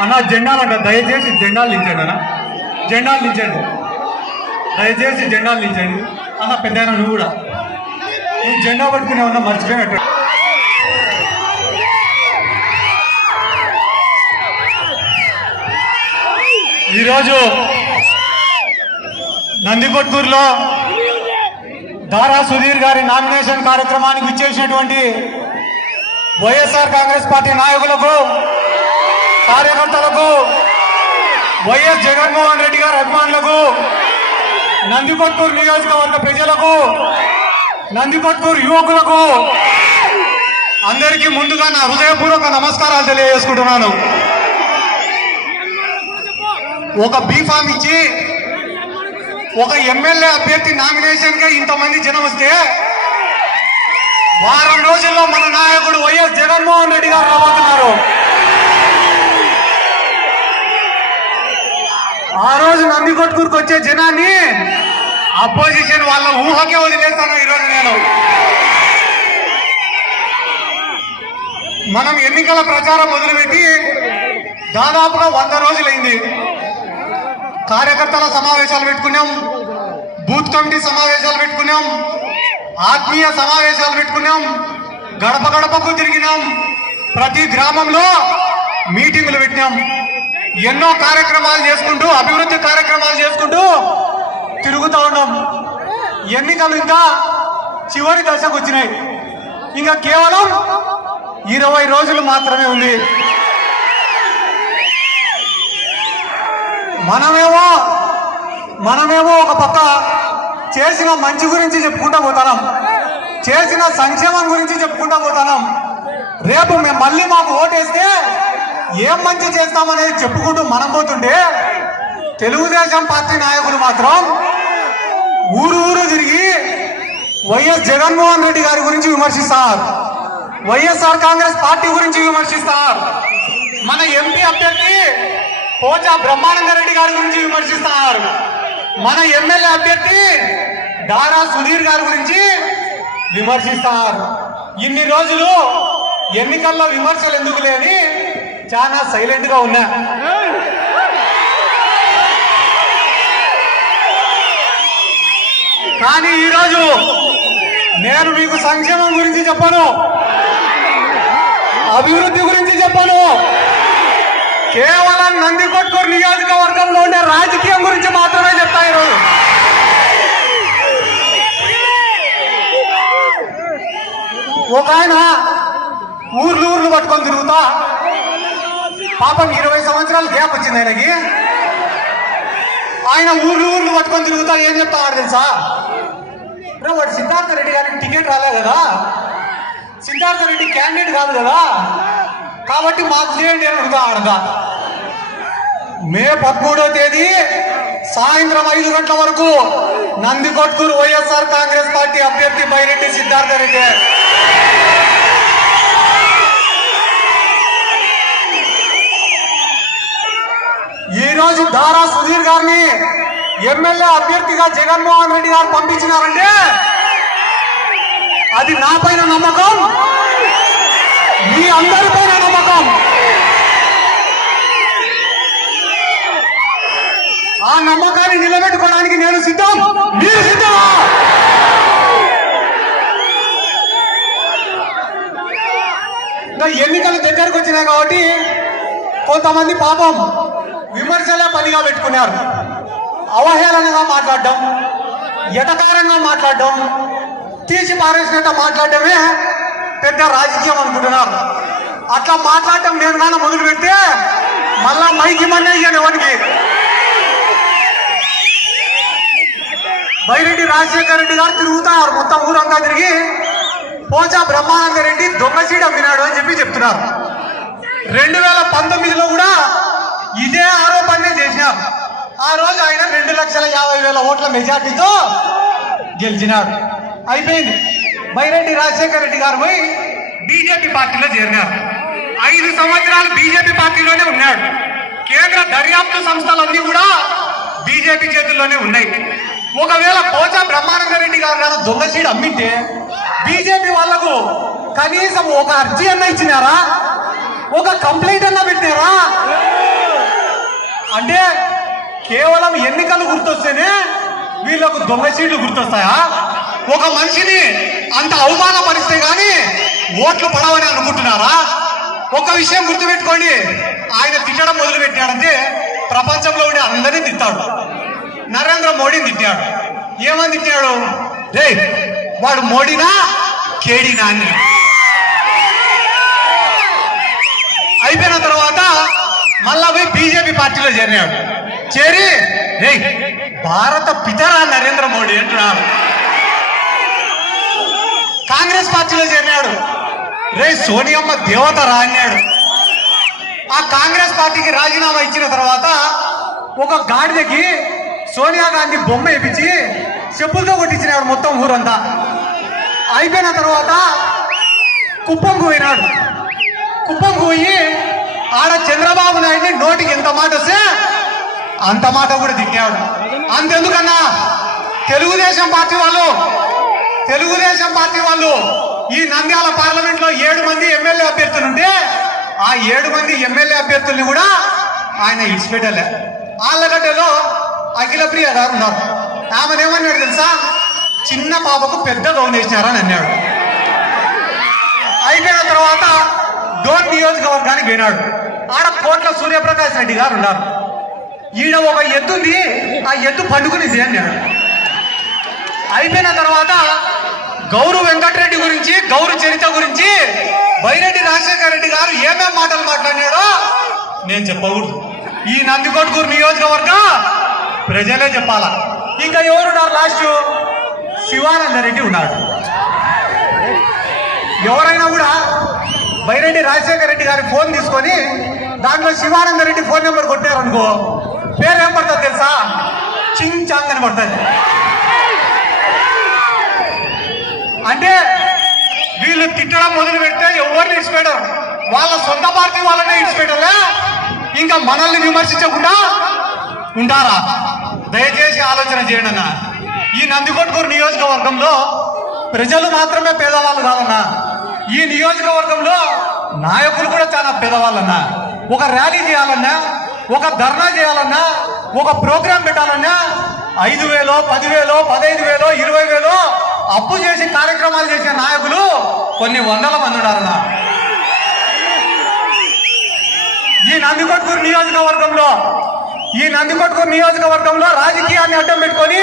అన్న జెండాలు అంట దయచేసి జెండాలు నించండి అన్న. జెండాలు నించండి. దయచేసి జెండాలు నించండి. అన్న పెద్ద నువ్వు కూడా. నువ్వు జెండా పట్టుకునే ఉన్నా మర్చిపోయినట్టు ఈరోజు నందికొట్కూరులో దారా సుధీర్ గారి నామినేషన్ కార్యక్రమానికి ఇచ్చేసినటువంటి వైఎస్ఆర్ కాంగ్రెస్ పార్టీ నాయకులకు కార్యకర్తలకు వైఎస్ జగన్మోహన్ రెడ్డి గారి అభిమానులకు నందికొట్కూరు నియోజకవర్గ ప్రజలకు నందికొట్కూరు యువకులకు అందరికీ ముందుగా నా హృదయపూర్వక నమస్కారాలు తెలియజేసుకుంటున్నాను. ఒక బీఫామ్ ఇచ్చి ఒక ఎమ్మెల్యే అభ్యర్థి నామినేషన్గా ఇంతమంది జనం వస్తే వారం రోజుల్లో మన నాయకుడు వైఎస్ జగన్మోహన్ రెడ్డి గారు రాబోతున్నారు. ఆ రోజు నందికొట్కూరుకు వచ్చే జనాన్ని అపోజిషన్ వాళ్ళ ఊహకే వదిలేస్తాను ఈరోజు నేను. మనం ఎన్నికల ప్రచారం మొదలుపెట్టి దాదాపుగా వంద రోజులైంది. కార్యకర్తల సమావేశాలు పెట్టుకున్నాం బూత్ కమిటీ సమావేశాలు పెట్టుకున్నాం ఆత్మీయ సమావేశాలు పెట్టుకున్నాం గడప గడపకు తిరిగినాం ప్రతి గ్రామంలో మీటింగులు పెట్టినాం. ఎన్నో కార్యక్రమాలు చేసుకుంటూ అభివృద్ధి కార్యక్రమాలు చేసుకుంటూ తిరుగుతూ ఉన్నాం. ఎన్నికలు ఇంకా చివరి దశకు వచ్చినాయి. ఇంకా కేవలం ఇరవై రోజులు మాత్రమే ఉంది. మనమేమో మనమేమో ఒక పక్క చేసిన మంచి గురించి చెప్పుకుంటా పోతాం చేసిన సంక్షేమం గురించి చెప్పుకుంటా పోతాం రేపు మేము మళ్ళీ మాకు ఓటేస్తే ఏం మంచి చేస్తామనేది చెప్పుకుంటూ మనం పోతుంటే తెలుగుదేశం పార్టీ నాయకులు మాత్రం ఊరు ఊరు తిరిగి వైఎస్ జగన్మోహన్ రెడ్డి గారి గురించి విమర్శిస్తారు. వైఎస్ఆర్ కాంగ్రెస్ పార్టీ గురించి విమర్శిస్తారు. మన ఎంపీ అభ్యర్థి పోచా బ్రహ్మానంద రెడ్డి గారి గురించి విమర్శిస్తారు. మన ఎమ్మెల్యే అభ్యర్థి దారా సుధీర్ గారి గురించి విమర్శిస్తారు. ఇన్ని రోజులు ఎన్నికల్లో విమర్శలు ఎందుకు లేని చాలా సైలెంట్గా ఉన్నా. కానీ ఈరోజు నేను మీకు సంక్షేమం గురించి చెప్పను. అభివృద్ధి గురించి చెప్పను. కేవలం నందికొట్కూరు నియోజకవర్గంలో ఉండే రాజకీయం గురించి మాత్రమే చెప్తా ఈరోజు. ఒక ఆయన ఊర్లు ఊర్లు పట్టుకొని తిరుగుతా పాపం ఇరవై సంవత్సరాలు గ్యాప్ వచ్చింది ఆయనకి. ఆయన ఊర్లు ఊర్లు పట్టుకొని తిరుగుతారు. ఏం చెప్తాడు తెలుసా? వాడు సిద్ధార్థ రెడ్డి గారికి టికెట్ రాలే కదా. సిద్ధార్థ రెడ్డి క్యాండిడేట్ కాదు కదా. కాబట్టి మాకు చేయండి అని అడుగుతా అడగా మే పదమూడో తేదీ సాయంత్రం ఐదు గంటల వరకు నందికొట్కూరు వైఎస్ఆర్ కాంగ్రెస్ పార్టీ అభ్యర్థి బైరెడ్డి సిద్ధార్థ రెడ్డి. ఈరోజు దారా సుధీర్ గారిని ఎమ్మెల్యే అభ్యర్థిగా జగన్మోహన్ రెడ్డి గారు పంపించినారంటే అది నా పైన నమ్మకం. మీ అందరిపైన నమ్మకం. ఆ నమ్మకాన్ని నిలబెట్టుకోవడానికి నేను సిద్ధం. మీరు సిద్ధమా ఎన్నికలు దగ్గరకు వచ్చినాయి కాబట్టి కొంతమంది పాపం విమర్శలే పనిగా పెట్టుకున్నారు. అవహేళనగా మాట్లాడడం ఎటకారంగా మాట్లాడడం తీసి పారేసినట్టు మాట్లాడటమే పెద్ద రాజకీయం అనుకుంటున్నారు. అట్లా మాట్లాడటం నేను కానీ మొదలు పెడితే మళ్ళా మైకి మన్నే ఎవరికి? బైరెడ్డి రాజశేఖర రెడ్డి గారు తిరుగుతున్నారు. మొత్తం ఊరంతా తిరిగి పోచా బ్రహ్మానంద రెడ్డి దొంగ అమ్మినాడు అని చెప్పి చెప్తున్నారు. రెండు వేల పంతొమ్మిదిలో కూడా ఇదే ఆరోపణనే చేశాం. ఆ రోజు ఆయన రెండు లక్షల యాభై వేల ఓట్ల మెజార్టీతో గెలిచినారు. అయిపోయింది. బైరెడ్డి రాజశేఖర రెడ్డి గారు పోయి బీజేపీ పార్టీలో చేరినారు. ఐదు సంవత్సరాలు బీజేపీ పార్టీలోనే ఉన్నాడు. కేంద్ర దర్యాప్తు సంస్థలన్నీ కూడా బీజేపీ చేతుల్లోనే ఉన్నాయి. ఒకవేళ పోచా బ్రహ్మానంద రెడ్డి గారు కదా దొంగ సీడ్ అమ్మింటే బీజేపీ వాళ్ళకు కనీసం ఒక అర్జీ అన్న ఇచ్చినారా? ఒక కంప్లైంట్ అన్న పెట్టినారా? అంటే కేవలం ఎన్నికలు గుర్తొస్తేనే వీళ్ళకు దొంగ సీట్లు గుర్తొస్తాయా? ఒక మనిషిని అంత అవమానపరిస్తే గాని ఓట్లు పడవని అనుకుంటున్నారా? ఒక విషయం గుర్తుపెట్టుకోండి. ఆయన తిట్టడం మొదలుపెట్టాడంటే ప్రపంచంలో ఉండే అందరినీ తిట్టాడు. నరేంద్ర మోడీని తిట్టాడు. ఏమని తిట్టాడు? రే వాడు మోడీనా కేడీనా అని. అయిపోయిన తర్వాత మళ్ళా పోయి బీజేపీ పార్టీలో చేరినాడు. చేరి రే భారత పితరా నరేంద్ర మోడీ అంటున్నాడు. కాంగ్రెస్ పార్టీలో చేరినాడు. రే సోనియమ్మ దేవత రా అన్నాడు. ఆ కాంగ్రెస్ పార్టీకి రాజీనామా ఇచ్చిన తర్వాత ఒక గాడిదకి సోనియా గాంధీ బొమ్మ వేపించి చెప్పులతో కొట్టించినాడు మొత్తం ఊరంతా. అయిపోయిన తర్వాత కుప్పంకు పోయినాడు కుప్పంకు పోయి ఆడ చంద్రబాబు నాయుడిని నోటికి ఎంత మాట వస్తే అంత మాట కూడా తిట్టాడు. అంతెందుకన్నా? తెలుగుదేశం పార్టీ వాళ్ళు తెలుగుదేశం పార్టీ వాళ్ళు ఈ నంద్యాల పార్లమెంట్లో ఏడు మంది ఎమ్మెల్యే అభ్యర్థులు ఉంటే ఆ ఏడు మంది ఎమ్మెల్యే అభ్యర్థుల్ని కూడా ఆయన ఇడిచిపెట్టలే ఆళ్ళగడ్డలో అఖిలప్రియ గారు ఉన్నారు. ఆమెనేమన్నాడు తెలుసా? చిన్న పాపకు పెద్ద గౌన్ వేసినారని అన్నాడు. అయిపోయిన తర్వాత డోన్ నియోజకవర్గానికి పోయినాడు. ఆడ కోట్ల సూర్యప్రకాష్ రెడ్డి గారు ఉన్నారు. ఈడ ఒక ఎద్దుంది ఆ ఎద్దు పండుకునింది నేను. అయిపోయిన తర్వాత గౌరు వెంకటరెడ్డి గురించి గౌరు చరిత్ర గురించి బైరెడ్డి రాజశేఖర రెడ్డి గారు ఏమేం మాటలు మాట్లాడినాడో నేను చెప్పకూడదు. ఈ నందికొట్కూరు నియోజకవర్గం ప్రజలే చెప్పాలా? ఇంకా ఎవరున్నారు లాస్ట్? శివానంద రెడ్డి ఉన్నాడు. ఎవరైనా కూడా బైరెడ్డి రాజశేఖర రెడ్డి గారి ఫోన్ తీసుకొని దాంట్లో శివానంద రెడ్డి ఫోన్ నెంబర్ కొట్టారనుకో పేరు ఏం పడుతుంది తెలుసా? చింగ్ చాంగ్ అని పడుతుంది. అంటే వీళ్ళు తిట్టడం మొదలు పెడితే ఎవరిని ఇచ్చిపెట్టరు? వాళ్ళ సొంత పార్టీ వాళ్ళనే ఇచ్చిపెట్టలే ఇంకా మనల్ని విమర్శించకుండా ఉంటారా? దయచేసి ఆలోచన చేయండి అన్న. ఈ నందికొట్కూరు నియోజకవర్గంలో ప్రజలు మాత్రమే పేదవాళ్ళు కాదన్నా ఈ నియోజకవర్గంలో నాయకులు కూడా చాలా పేదవాళ్ళన్నా. ఒక ర్యాలీ చేయాలన్నా ఒక ధర్నా చేయాలన్నా ఒక ప్రోగ్రాం పెట్టాలన్నా ఐదు వేలో పదివేలో పదహైదు వేలో ఇరవై వేలో అప్పు చేసి కార్యక్రమాలు చేసే నాయకులు కొన్ని వందల మంది ఉన్నారన్నా. ఈ నందికొట్కూరు నియోజకవర్గంలో ఈ నందికొట్కూరు నియోజకవర్గంలో రాజకీయాన్ని అడ్డం పెట్టుకొని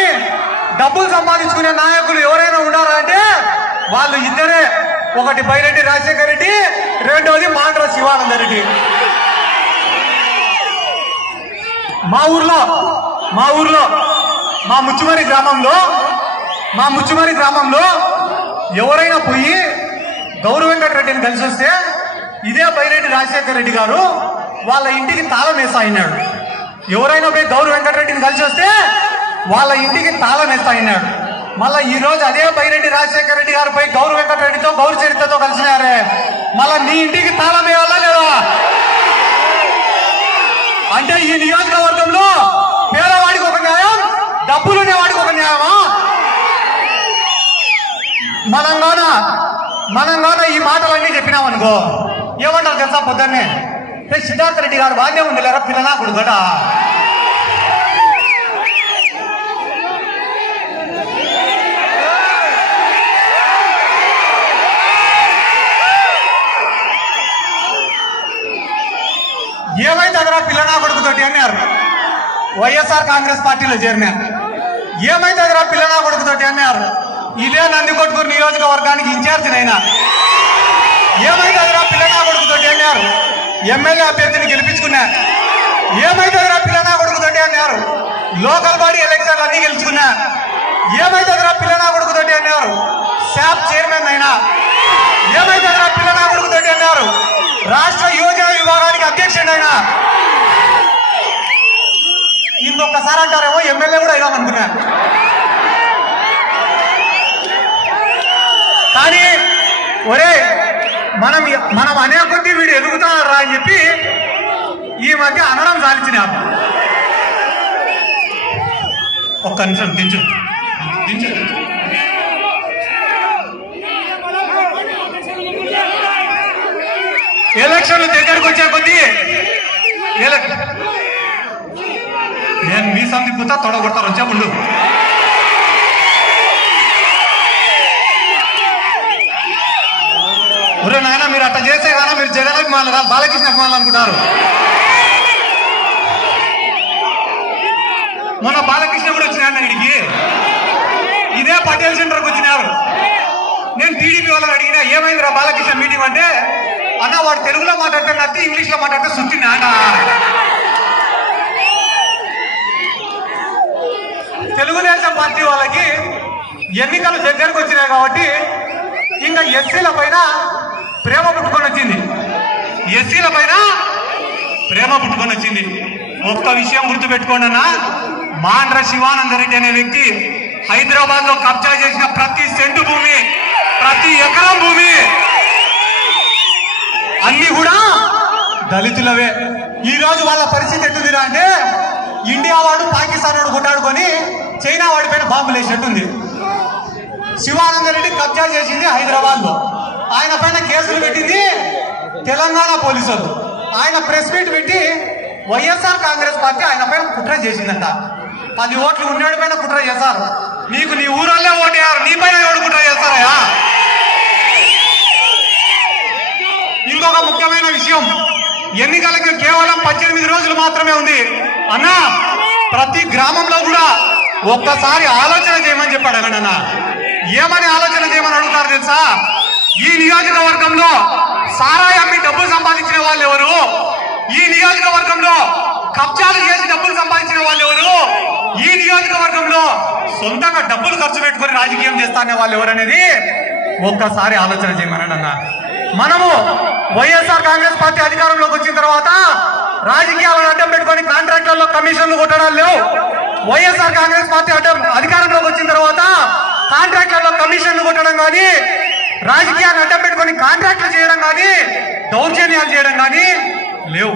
డబ్బులు సంపాదించుకునే నాయకులు ఎవరైనా ఉన్నారా అంటే వాళ్ళు ఇద్దరే. ఒకటి బైరెడ్డి రాజశేఖర రెడ్డి రెండోది మాండ్ర శివానంద రెడ్డి. మా ఊర్లో మా ఊర్లో మా ముచ్చుమరి గ్రామంలో మా ముచ్చుమరి గ్రామంలో ఎవరైనా పోయి గౌరవ వెంకటరెడ్డిని కలిసి వస్తే ఇదే బైరెడ్డి రాజశేఖర రెడ్డి గారు వాళ్ళ ఇంటికి తాళం వేస్తాయన్నాడు ఎవరైనా పోయి గౌరవ వెంకటరెడ్డిని కలిసి వస్తే వాళ్ళ ఇంటికి తాళం వేస్తాయన్నాడు మళ్ళీ మళ్ళా ఈ రోజు అదే బైరెడ్డి రాజశేఖర రెడ్డి గారు పోయి గౌరవ వెంకటరెడ్డితో గౌరవ చరిత్రతో కలిసినారే. మళ్ళా నీ ఇంటికి తాళం వేయాలా లేదా? అంటే ఈ నియోజకవర్గం డబ్బులు ఉండేవాడికి ఒక న్యాయమా? మనంగాన మనంగాన ఈ మాటలన్నీ చెప్పినామనుకో ఏమంటారు తెలుసా పొద్దున్నే? సిద్ధార్థ రెడ్డి గారు బాగానే ఉంది లేరా కదా ఏమైతే అదరా పిల్లనా కొడుకుతోటి అన్నారు? వైఎస్ఆర్ కాంగ్రెస్ పార్టీలో చేరినారు ఏమైతే అదరా పిల్లనా కొడుకుతోటి అన్నారు. ఇదే నందికొట్కూరు నియోజకవర్గానికి ఇన్ఛార్జ్ అయినా ఏమైతే అదరా పిల్లనా కొడుకుతోటి అన్నారు. ఎమ్మెల్యే అభ్యర్థిని గెలిపించుకున్నా. ఏమైతే అదరా పిల్లనా కొడుకుతోటి అన్నారు. లోకల్ బాడీ ఎలక్షన్లు అన్ని గెలుచుకున్నా. ఏమైతే అదరా పిల్లనా కొడుకుతోటి అన్నారు. శాప్ చైర్మన్ అయినా ఏమైతే అదరా పిల్లనా కొడుకుతోటి అన్నారు. రాష్ట్ర యువజన విభాగానికి అధ్యక్షుడైనా ఇంకొకసారి అంటారేమో ఎమ్మెల్యే కూడా అయినా అనుకున్నా. కానీ ఒరే మనం మనం అనే కొద్దీ వీడు ఎదుగుతారా అని చెప్పి ఈ మధ్య అనడం సాధించిన ఒక్క నిమిషం దించు దించు ఎలక్షన్లు దగ్గరకు వచ్చే కొద్దీ ఎలక్షన్ నేను మీ సంది పుత్త తొడగొడతారు? వచ్చే ముందు. ఒరే నాయన మీరు అట్ట చేసే కానీ మీరు జగన్ అభిమానులు కాదు బాలకృష్ణ అభిమానులు అనుకుంటారు. మొన్న బాలకృష్ణ కూడా వచ్చినాడు ఇడికి. ఇదే పటేల్ సెంటర్కి వచ్చినారు నేను టీడీపీ వాళ్ళని అడిగినా ఏమైందిరా బాలకృష్ణ మీటింగ్ అంటే? అన్న వాడు తెలుగులో మాట్లాడితే నచ్చి ఇంగ్లీష్లో మాట్లాడితే సుత్తి తెలుగుదేశం పార్టీ వాళ్ళకి ఎన్నికలు దగ్గరకు వచ్చినాయి కాబట్టి ఇంకా ఎస్సీల పైన ప్రేమ పుట్టుకొని వచ్చింది. ఎస్సీల పైన ప్రేమ పుట్టుకొని వచ్చింది. ఒక్క విషయం గుర్తుపెట్టుకోండి అన్న మాండ్ర శివానందరెడ్డి అనే వ్యక్తి హైదరాబాద్లో కబ్జా చేసిన ప్రతి సెంటు భూమి ప్రతి ఎకరం భూమి అన్ని కూడా దళితులవే. ఈ రోజు వాళ్ళ పరిస్థితి ఎట్టుందిరా అంటే ఇండియా వాడు పాకిస్తాన్ వాడు కొట్టాడుకొని చైనా వాడి పైన బాంబులు వేసినట్టుంది శివానంద రెడ్డి కబ్జా చేసింది హైదరాబాద్లో ఆయన పైన కేసులు పెట్టింది తెలంగాణ పోలీసులు. ఆయన ప్రెస్ మీట్ పెట్టి వైఎస్ఆర్ కాంగ్రెస్ పార్టీ ఆయన పైన కుట్ర చేసిందంట. పది ఓట్లు ఉండేవాడి పైన కుట్ర చేశారు. నీకు నీ ఊరల్లే ఓటేయారు నీ పైన ఎవడు కుట్ర చేస్తారయ్యా? ఇంకొక ముఖ్యమైన విషయం. ఎన్నికలకు కేవలం పద్దెనిమిది రోజులు మాత్రమే ఉంది. అన్నా ప్రతి గ్రామంలో కూడా ఒక్కసారి ఆలోచన చేయమని చెప్పాడు అన్న ఏమని ఆలోచన చేయమని అడుగుతారు తెలుసా? ఈ నియోజకవర్గంలో సారాయి అమ్మి డబ్బులు సంపాదించిన వాళ్ళు ఎవరు? ఈ నియోజకవర్గంలో కబ్జాలు చేసి డబ్బులు సంపాదించిన వాళ్ళు ఎవరు? ఈ నియోజకవర్గంలో సొంతంగా డబ్బులు ఖర్చు పెట్టుకొని రాజకీయం చేస్తానే వాళ్ళు ఎవరనేది ఒక్కసారి ఆలోచన చేయమని అన్న. మనము వైఎస్ఆర్ కాంగ్రెస్ పార్టీ అధికారంలోకి వచ్చిన తర్వాత రాజకీయాలను అడ్డం పెట్టుకొని కాంట్రాక్టర్లో కమిషన్లు కొట్టడాలు లేవు. వైఎస్ఆర్ కాంగ్రెస్ పార్టీ అడ్డం అధికారంలోకి వచ్చిన తర్వాత కాంట్రాక్టర్లో కమిషన్లు కొట్టడం కానీ రాజకీయాన్ని అడ్డం పెట్టుకొని కాంట్రాక్ట్లు చేయడం కానీ దౌర్జన్యాలు చేయడం కానీ లేవు.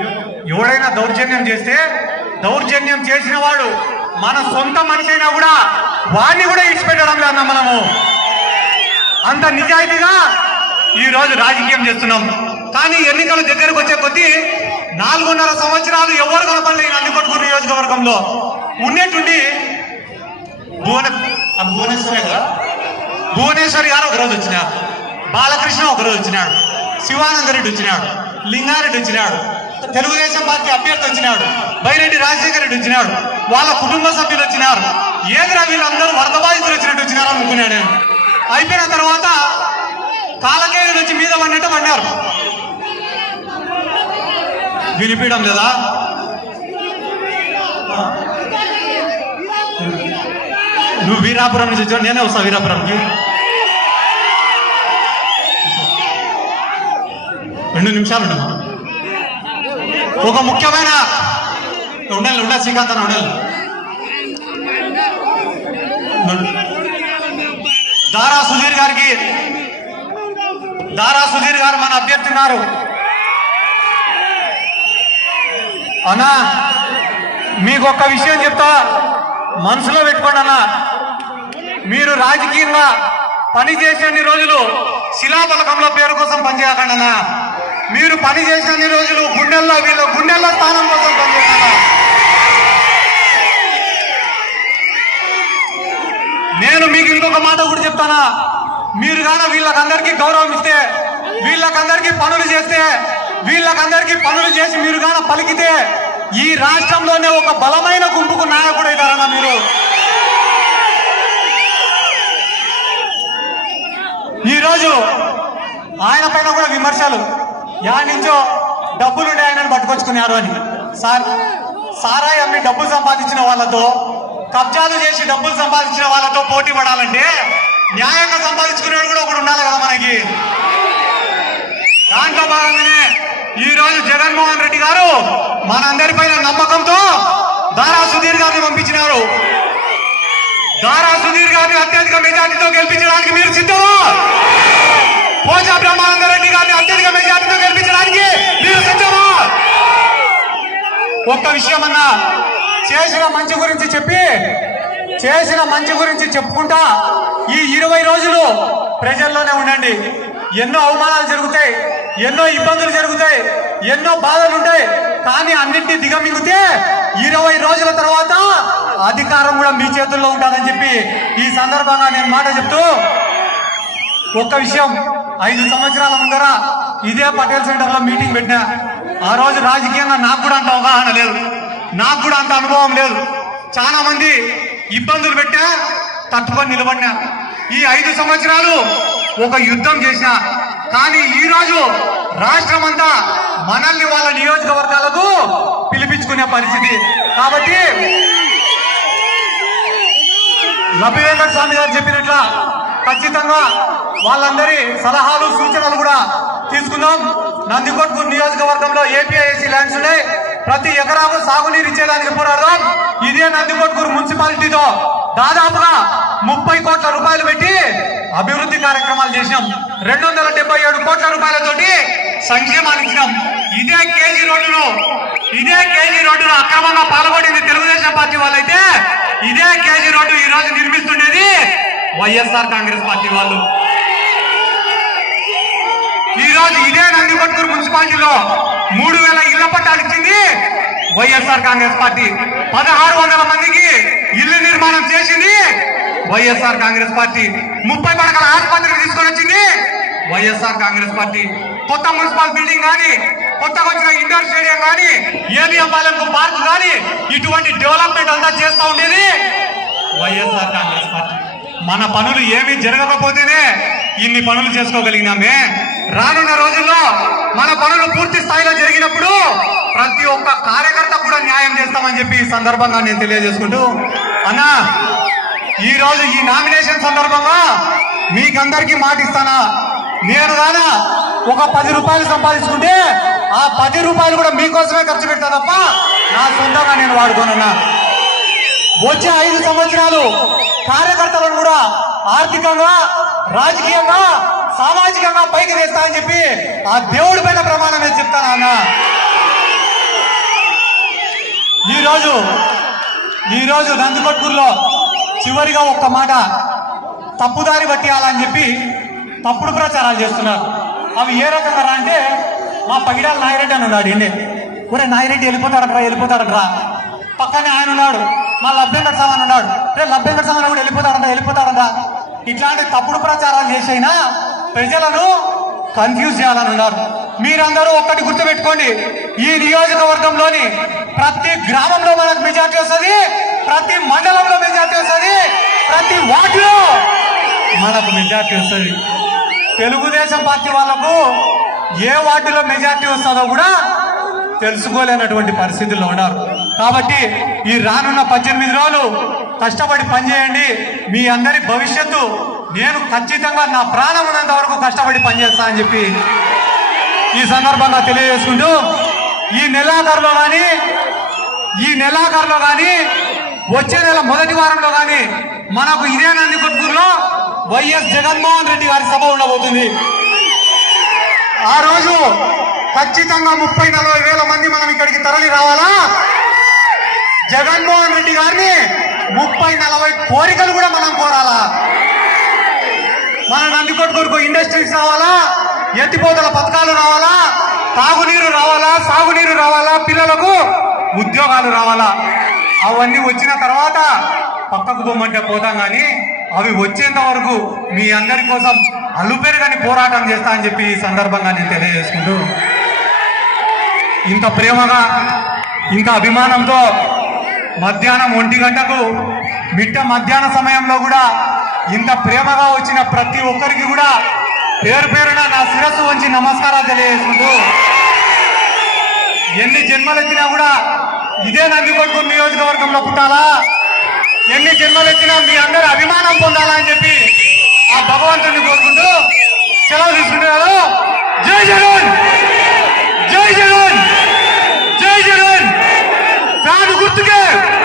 ఎవడైనా దౌర్జన్యం చేస్తే దౌర్జన్యం చేసిన వాడు మన సొంత మనిషి అయినా కూడా వాడిని కూడా ఇచ్చిపెట్టడం లేదన్న మనము. అంత నిజాయితీగా ఈ రోజు రాజకీయం చేస్తున్నాం. కానీ ఎన్నికలు దగ్గరకు వచ్చే కొద్దీ నాలుగున్నర సంవత్సరాలు ఎవరు కనపడలేదు ఈ నందికొట్టుకూరు నియోజకవర్గంలో ఉన్నట్టుండి భువన భువనేశ్వరే కదా? భువనేశ్వరి గారు ఒకరోజు వచ్చినాడు. బాలకృష్ణ ఒకరోజు వచ్చినాడు. శివానంద రెడ్డి వచ్చినాడు. లింగారెడ్డి వచ్చినాడు. తెలుగుదేశం పార్టీ అభ్యర్థి వచ్చినాడు. బైరెడ్డి రాజశేఖర రెడ్డి వచ్చినాడు. వాళ్ళ కుటుంబ సభ్యులు వచ్చినారు. ఏదిరా వీళ్ళందరూ వరద బాధితులు వచ్చినట్టు వచ్చినారు అనుకున్నాడు నేను. అయిపోయిన తర్వాత కాలకేయులు వచ్చి మీద పడినట్టు పడినారు. వినిపించడం లేదా? నువ్వు వీరాపురం నుంచి వచ్చావు నేనే వస్తా వీరాపురంకి. రెండు నిమిషాలు ఒక ముఖ్యమైన ఉండాలి ఉండాలి శ్రీకాంత్ అని ఉండాలి. దారా సుధీర్ గారికి దారా సుధీర్ గారు మన అభ్యర్థి ఉన్నారు. అన్నా మీకు ఒక్క విషయం చెప్తా మనసులో పెట్టుకోండి అన్నా. మీరు రాజకీయంగా పని చేసేన్ని రోజులు శిలాఫలకంలో పేరు కోసం పనిచేయకండి మీరు పని చేసేన్ని రోజులు గుండెల్లో వీళ్ళ గుండెల్లో స్థానం కోసం పనిచేయాలన్నా నేను మీకు ఇంకొక మాట కూడా చెప్తానా. మీరు గాన వీళ్ళకందరికీ గౌరవం ఇస్తే వీళ్ళకందరికీ పనులు చేస్తే వీళ్ళకందరికీ పనులు చేసి మీరు కానీ పలికితే ఈ రాష్ట్రంలోనే ఒక బలమైన గుంపుకు నాయకుడు అవుతారన్న మీరు ఈరోజు ఆయన పైన కూడా విమర్శలు. యా నుంచో డబ్బులుండే ఆయనను పట్టుకొచ్చుకున్నారు అని. సార్ సారాయి అమ్మి డబ్బులు సంపాదించిన వాళ్ళతో కబ్జాలు చేసి డబ్బులు సంపాదించిన వాళ్ళతో పోటీ పడాలంటే న్యాయంగా సంపాదించుకునేవాడు కూడా ఒకడు ఉండాలి కదా మనకి. దాంట్లో భాగంగానే ఈ రోజు జగన్మోహన్ రెడ్డి గారు మనందరిపైన నమ్మకంతో దారా సుధీర్ గారిని పంపించినారు. దారా సుధీర్ గారిని అత్యధిక మెజార్టీతో గెలిపించడానికి మీరు సిద్ధమా? పోజా బ్రహ్మానంద రెడ్డి గారిని అత్యధిక మెజార్టీతో గెలిపించడానికి మీరు సిద్ధమా? ఒక్క విషయం అన్నా చేసిన మంచి గురించి చెప్పి చేసిన మంచి గురించి చెప్పుకుంటా ఈ ఇరవై రోజులు ప్రజల్లోనే ఉండండి. ఎన్నో అవమానాలు జరుగుతాయి ఎన్నో ఇబ్బందులు జరుగుతాయి ఎన్నో బాధలు ఉంటాయి కానీ అన్నింటినీ దిగమింగితే ఇరవై రోజుల తర్వాత అధికారం కూడా మీ చేతుల్లో ఉంటుందని చెప్పి ఈ సందర్భంగా నేను మాట చెప్తూ ఒక్క విషయం ఐదు సంవత్సరాల ముందర ఇదే పటేల్ సెంటర్లో మీటింగ్ పెట్టినా ఆ రోజు రాజకీయంగా నాకు కూడా అంత అవగాహన లేదు. నాకు కూడా అంత అనుభవం లేదు. చాలా మంది ఇబ్బందులు పెట్టా తట్టుకొని నిలబడినా. ఈ ఐదు సంవత్సరాలు ఒక యుద్ధం చేసిన కానీ ఈ రోజు రాష్ట్రం అంతా మనల్ని వాళ్ళ నియోజకవర్గాలకు పిలిపించుకునే పరిస్థితి. కాబట్టి లబ్బి స్వామి గారు చెప్పినట్ల ఖచ్చితంగా వాళ్ళందరి సలహాలు సూచనలు కూడా తీసుకుందాం. నందికొట్కూరు నియోజకవర్గంలో ఏపీఐసి ల్యాండ్స్ ఉన్నాయి. ప్రతి ఎకరాకు సాగునీరు ఇచ్చేదానికి పోరాడదాం. ఇదే నందికొట్కూరు మున్సిపాలిటీతో దాదాపుగా ముప్పై కోట్ల రూపాయలు పెట్టి అభివృద్ధి కార్యక్రమాలు చేసినాం. రెండు వందల డెబ్బై ఏడు కోట్ల రూపాయలతోటి సంక్షేమాలు ఇచ్చినాం. ఇదే కేజీ రోడ్డును ఇదే కేజీ రోడ్డును అక్రమంగా పాల్పడింది తెలుగుదేశం పార్టీ వాళ్ళైతే ఇదే కేజీ రోడ్డు ఈ రోజు నిర్మిస్తుండేది. వైఎస్ఆర్ కాంగ్రెస్ పార్టీ వాళ్ళు. ఈరోజు ఇదే నందికొట్కూరు మున్సిపాలిటీలో మూడు వేల ఇళ్ళ పట్టాలు ఇచ్చింది వైఎస్ఆర్ కాంగ్రెస్ పార్టీ. పదహారు వందల మందికి ఇల్లు నిర్మాణం చేసింది వైఎస్ఆర్ కాంగ్రెస్ పార్టీ. ముప్పై పడకల ఆసుపత్రికి తీసుకొని వచ్చింది వైఎస్ఆర్ కాంగ్రెస్ పార్టీ. కొత్త మున్సిపల్ బిల్డింగ్ కానీ కొత్తగా వచ్చిన ఇండోర్ స్టేడియం కానీ ఏబిఎం పాలెంకు పార్క్ కానీ ఇటువంటి డెవలప్మెంట్ అంతా చేస్తూ ఉండేది వైఎస్ఆర్ కాంగ్రెస్ పార్టీ. మన పనులు ఏమీ జరగకపోతేనే ఇన్ని పనులు చేసుకోగలిగినామే. రానున్న రోజుల్లో మన పనులు పూర్తి స్థాయిలో జరిగినప్పుడు ప్రతి ఒక్క కార్యకర్త కూడా న్యాయం చేస్తామని చెప్పి ఈ సందర్భంగా నేను తెలియజేసుకుంటూ అన్నా ఈ రోజు ఈ నామినేషన్ సందర్భంగా మీకందరికీ మాటిస్తానా? నేను కాదా? ఒక పది రూపాయలు సంపాదించుకుంటే ఆ పది రూపాయలు కూడా మీకోసమే ఖర్చు పెడతా తప్ప నా సొంతంగా నేను వాడుకోనన్నా. వచ్చే ఐదు సంవత్సరాలు కార్యకర్తలను కూడా ఆర్థికంగా రాజకీయంగా సామాజికంగా పైకి తెస్తా అని చెప్పి ఆ దేవుడి పైన ప్రమాణం వేసి చెప్తాను అన్న. ఈరోజు ఈరోజు నందికొట్కూరులో చివరిగా ఒక్క మాట. తప్పుదారి పట్టియాలని చెప్పి తప్పుడు ప్రచారాలు చేస్తున్నారు. అవి ఏ రకంగా రా అంటే మా పగిడాల నాగిరెడ్డి అని ఉన్నాడు ఇండే ఒరే నాగిరెడ్డి వెళ్ళిపోతాడట్రా వెళ్ళిపోతాడట్రా. పక్కనే ఆయన ఉన్నాడు. మా లభ్యంకట సమాన్ ఉన్నాడు. రే లభ్యంకట సామాన్ కూడా వెళ్ళిపోతాడంట వెళ్ళిపోతాడంట. ఇట్లాంటి తప్పుడు ప్రచారాలు చేసైనా ప్రజలను కన్ఫ్యూజ్ చేయాలని ఉన్నారు. మీరందరూ ఒక్కటి గుర్తుపెట్టుకోండి. ఈ నియోజకవర్గంలోని ప్రతి గ్రామంలో మనకు మెజార్టీ వస్తుంది ప్రతి మండలంలో మెజార్టీ వస్తుంది ప్రతి వార్డులో మనకు మెజార్టీ వస్తుంది. తెలుగుదేశం పార్టీ వాళ్ళకు ఏ వార్డులో మెజార్టీ వస్తుందో కూడా తెలుసుకోలేనటువంటి పరిస్థితుల్లో ఉన్నారు. కాబట్టి ఈ రానున్న పద్దెనిమిది రోజులు కష్టపడి పనిచేయండి. మీ అందరి భవిష్యత్తు నేను ఖచ్చితంగా నా ప్రాణం ఉన్నంత వరకు కష్టపడి పనిచేస్తా అని చెప్పి ఈ సందర్భంగా తెలియజేసుకుంటూ ఈ నెలాఖరులో కానీ ఈ నెలాఖరులో కానీ వచ్చే నెల మొదటి వారంలో కానీ మనకు ఇదే నందికొట్కూరులో వైఎస్ జగన్మోహన్ రెడ్డి గారి సభ ఉండబోతుంది. ఆ రోజు ఖచ్చితంగా ముప్పై నలభై వేల మంది మనం ఇక్కడికి తరలి రావాలా? జగన్మోహన్ రెడ్డి గారిని ముప్పై నలభై కోరికలు కూడా మనం కోరాలా? మన నందికొట్కూరుకు ఇండస్ట్రీస్ రావాలా? ఎత్తిపోతల పథకాలు రావాలా? తాగునీరు రావాలా? సాగునీరు రావాలా? పిల్లలకు ఉద్యోగాలు రావాలా? అవన్నీ వచ్చిన తర్వాత పక్కకు పోమంటే పోతాం కానీ అవి వచ్చేంత వరకు మీ అందరి కోసం అలుపెరగని పోరాటం చేస్తా అని చెప్పి ఈ సందర్భంగా నేను తెలియజేసుకుంటూ ఇంత ప్రేమగా ఇంత అభిమానంతో మధ్యాహ్నం ఒంటి గంటకు మిట్ట మధ్యాహ్న సమయంలో కూడా ఇంత ప్రేమగా వచ్చిన ప్రతి ఒక్కరికి కూడా పేరు పేరున నా శిరస్సు వంచి నమస్కారాలు తెలియజేసుకుంటూ ఎన్ని జన్మలెత్తినా కూడా ఇదే నందికొడుకు నియోజకవర్గంలో పుట్టాలా? ఎన్ని జన్మలెత్తినా మీ అందరి అభిమానం పొందాలా అని చెప్పి ఆ భగవంతుడిని కోరుకుంటూ సెలవు తీసుకుంటున్నారు జై జగన్! జై జగన్! జై జగన్! సాధు கொடுத்துக்க